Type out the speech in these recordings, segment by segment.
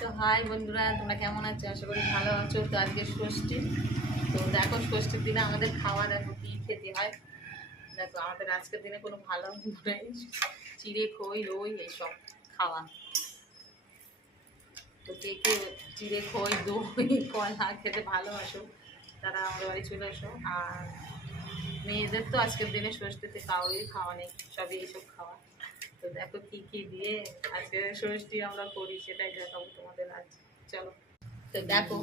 তো হাই বন্ধুরা, তোমরা কেমন আছো? আশা করি ভালো আছো। তো আজকে ষষ্ঠী। তো দেখো ষষ্ঠীর দিনে আমাদের খাওয়া দেখো কী খেতে হয়। দেখো আমাদের আজকের দিনে কোনো ভালো নেই, চিড়ে খই রই এইসব খাওয়া। তো কে কে চিড়ে খই দই কলা খেতে ভালোবাসো তারা আমাদের বাড়ি চলে এসো। আর মেয়েদের তো আজকের দিনে ষষ্ঠীতে কাউরই খাওয়া নেই, সবই এইসব খাওয়া। তো দেখো কি কি দিয়ে আজকে ষষ্ঠী আমরা করি সেটাই দেখাবো তোমাদের আজ। চলো। তো দেখো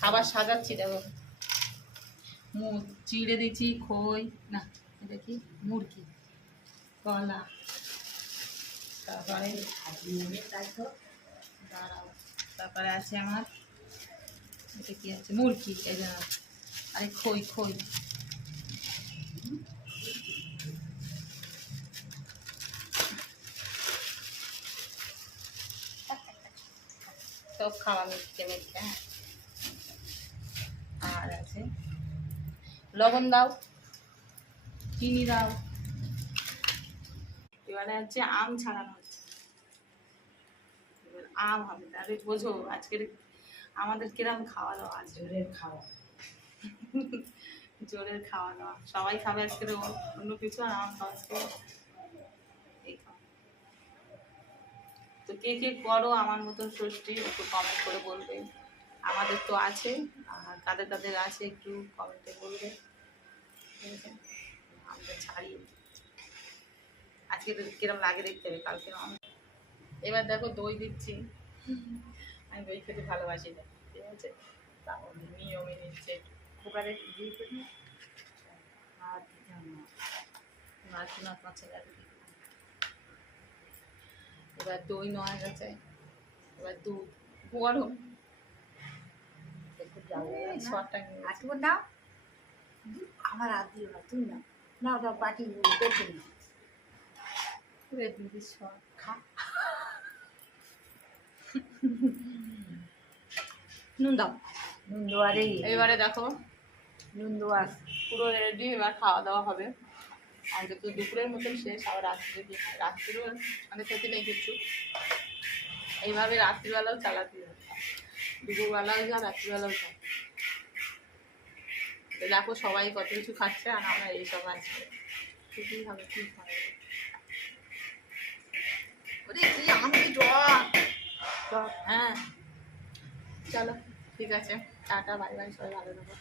খাবার সাজাচ্ছি। দেখো চিড়ে দিচ্ছি, খই না এটা কি মুরগি, কলা, তারপরে দাঁড়াও, তারপরে আছে আমার এটা কি আছে মুরগি, এই জন্য আরে খই খই সব খাওয়া মিটকে মিটকে। হ্যাঁ, আর আছে লবণ দাও, চিনি দাও। এবারে হচ্ছে আম ছাড়ানো হচ্ছে। এবার আম হবে, তাহলে বোঝো আজকের আমাদের কিরম খাওয়া দাওয়া আছে। জোরের খাওয়া জোরের খাওয়া দাওয়া সবাই খাবে আজকে, অন্য কিছু আর আম খাওয়া আজকে এই খাওয়া। তো কে কে করো আমার মতন ষষ্ঠী একটু কমেন্ট করে বলবে। আমাদের তো আছে, আর কাদের কাদের আছে একটু কমেন্টে বলবে। ঠিক আছে, আমরা ছাড়ি আজকে কিরম লাগে দেখতে হবে, কালকে এবার দেখো দই দিচ্ছি। আমি দই খেতে ভালোবাসি না, ঠিক আছে, তাহলে নিয়মে নিচ্ছে কুকারে দিয়ে দেবো। আর নাচনা কাঁচা লাগে। এবার দই নেওয়া গেছে, এবার দুধ গরম আটবো নাও, আমার আর দিও না, তুমি নাও নাও দাও, বাটি দেখে নাও, দুধের সর খা। নুন দাও, নুন দেওয়ারে এবারে দেখো নুন দেওয়ার পুরো রেডি। এবার খাওয়া দাওয়া হবে আমাদের। তো দুপুরের মতন শেষ, আবার রাত্রে কি হয়, রাত্রিও আমাদের খেতে নেই কিছু। এইভাবে রাত্রিবেলাও চালাতে হবে, দুপুরবেলাও যা রাত্রিবেলাও যা। দেখো সবাই কত কিছু খাচ্ছে আর আমরা এইসব আছি। ঠিকই হবে, ঠিক হবে। ওরে কি আম কি টক। হ্যাঁ চলো ঠিক আছে, টাটা বাই বাই, সবাই ভালো থাকো।